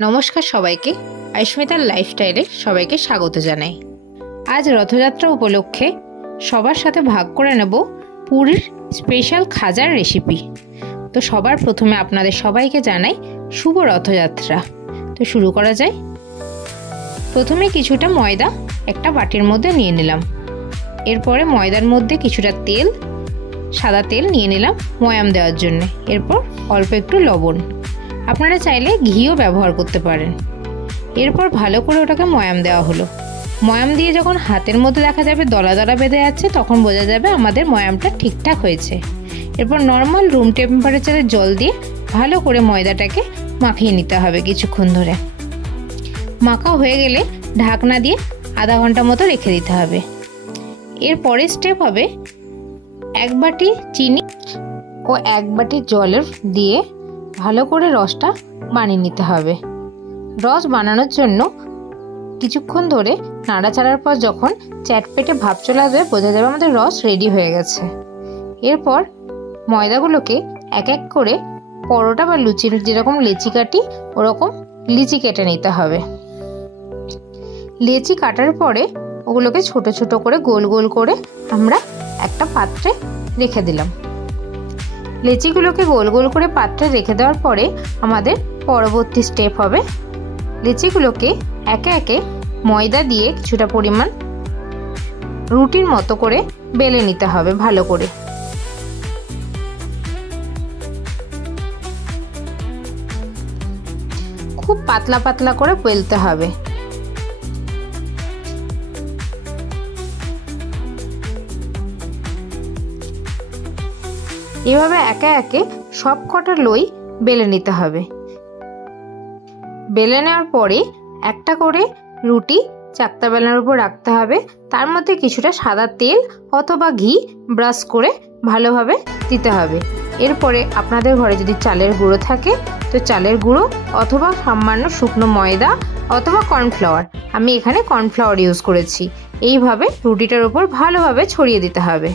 নমস্কার সবাইকে, আয়ুষ্মিতার লাইফস্টাইলে সবাইকে স্বাগত জানাই। আজ রথযাত্রা উপলক্ষে সবার সাথে ভাগ করে নেব পুরীর স্পেশাল খাজার রেসিপি। তো সবার প্রথমে আপনাদের সবাইকে জানাই শুভ রথযাত্রা। তো শুরু করা যায়। প্রথমে কিছুটা ময়দা একটা বাটির মধ্যে নিয়ে নিলাম। এরপরে ময়দার মধ্যে কিছুটা তেল, সাদা তেল নিয়ে নিলাম ময়াম দেওয়ার জন্য। এরপর অল্প একটু লবণ, আপনারা চাইলে ঘিও ব্যবহার করতে পারেন। এরপর ভালো করে ওটাকে ময়াম দেওয়া হলো। ময়াম দিয়ে যখন হাতের মধ্যে দেখা যাবে দলা দলা বেঁধে যাচ্ছে, তখন বোঝা যাবে আমাদের ময়ামটা ঠিকঠাক হয়েছে। এরপর নর্মাল রুম টেম্পারেচারে জল দিয়ে ভালো করে ময়দাটাকে মাখিয়ে নিতে হবে কিছুক্ষণ ধরে। মাখা হয়ে গেলে ঢাকনা দিয়ে আধা ঘন্টা মতো রেখে দিতে হবে। এর পরের স্টেপ হবে 1 বাটি চিনি ও 1 বাটি জলের দিয়ে ভালো করে রসটা বানিয়ে নিতে হবে। রস বানানোর জন্য কিছুক্ষণ ধরে নাড়াচাড়ার পর যখন চ্যাটপেটে ভাব চলে আসবে, বোঝা যাবে আমাদের রস রেডি হয়ে গেছে। এরপর ময়দাগুলোকে এক এক করে পরোটা বা লুচির যেরকম লেচি কাটি ওরকম লিচি কেটে নিতে হবে। লেচি কাটার পরে ওগুলোকে ছোট ছোট করে গোল গোল করে আমরা একটা পাত্রে রেখে দিলাম। লেচিগুলোকে গোল গোল করে পাত্রে রেখে দেওয়ার পরে আমাদের পরবর্তী স্টেপ হবে লেচিগুলোকে একে একে ময়দা দিয়ে কিছুটা পরিমাণ রুটির মতো করে বেলে নিতে হবে ভালো করে। খুব পাতলা পাতলা করে বেলতে হবে। এভাবে একে একে সব কটা লই বেলে নিতে হবে। বেলে নেওয়ার পরে একটা করে রুটি চাকতা বেলার উপর রাখতে হবে। তার মধ্যে কিছুটা সাদা তেল অথবা ঘি ব্রাশ করে ভালোভাবে দিতে হবে। এরপরে আপনাদের ঘরে যদি চালের গুঁড়ো থাকে তো চালের গুঁড়ো অথবা সামান্য শুকনো ময়দা অথবা কর্নফ্লাওয়ার, আমি এখানে কর্নফ্লাওয়ার ইউজ করেছি, এইভাবে রুটিটার উপর ভালোভাবে ছড়িয়ে দিতে হবে।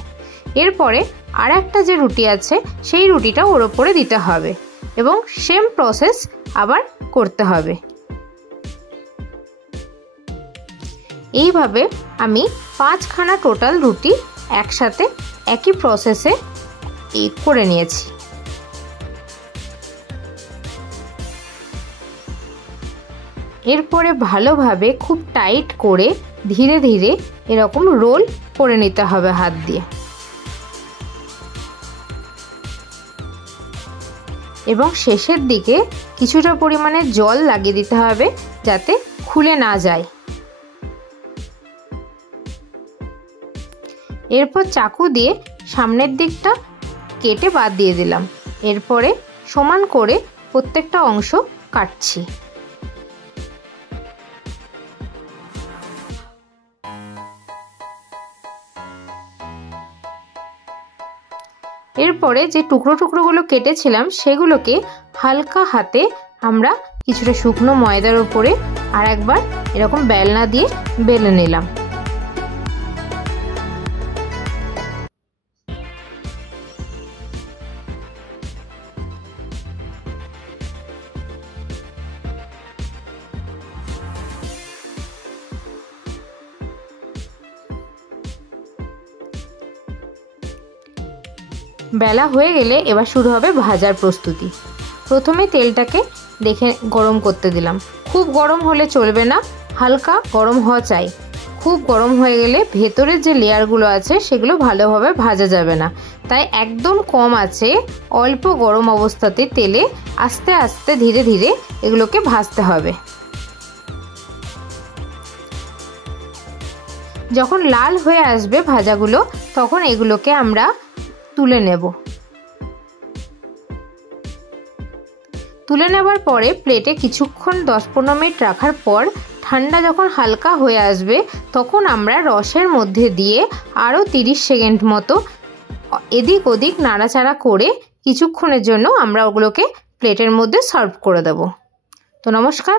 এরপরে আর একটা যে রুটি আছে সেই রুটিটা ওর ওপরে দিতে হবে এবং সেম প্রসেস আবার করতে হবে। এইভাবে আমি 5খানা টোটাল রুটি একসাথে একই প্রসেসে করে নিয়েছি। এরপরে ভালোভাবে খুব টাইট করে ধীরে ধীরে এরকম রোল করে নিতে হবে হাত দিয়ে এবং শেষের দিকে কিছুটা পরিমাণে জল লাগিয়ে দিতে হবে যাতে খুলে না যায়। এরপর চাকু দিয়ে সামনের দিকটা কেটে বাদ দিয়ে দিলাম। এরপরে সমান করে প্রত্যেকটা অংশ কাটছি। এরপরে যে টুকরো টুকরোগুলো কেটেছিলাম সেগুলোকে হালকা হাতে আমরা কিছুটা শুকনো ময়দার উপরে আর একবার এরকম বেলনা দিয়ে বেলে নিলাম। বেলা হয়ে গেলে এবার শুরু হবে ভাজার প্রস্তুতি। প্রথমে তেলটাকে দেখে গরম করতে দিলাম। খুব গরম হলে চলবে না, হালকা গরম হওয়া চাই। খুব গরম হয়ে গেলে ভেতরের যে লেয়ারগুলো আছে সেগুলো ভালোভাবে ভাজা যাবে না, তাই একদম কম আছে অল্প গরম অবস্থাতে তেলে আস্তে আস্তে ধীরে ধীরে এগুলোকে ভাজতে হবে। যখন লাল হয়ে আসবে ভাজাগুলো তখন এগুলোকে আমরা তুলে নেব। তুলে নেবার পরে প্লেটে কিছুক্ষণ 10-15 মিনিট রাখার পর ঠান্ডা যখন হালকা হয়ে আসবে তখন আমরা রসের মধ্যে দিয়ে আরও 30 সেকেন্ড মতো এদিক ওদিক নাড়াচাড়া করে কিছুক্ষণের জন্য আমরা ওগুলোকে প্লেটের মধ্যে সার্ভ করে দেব। তো নমস্কার।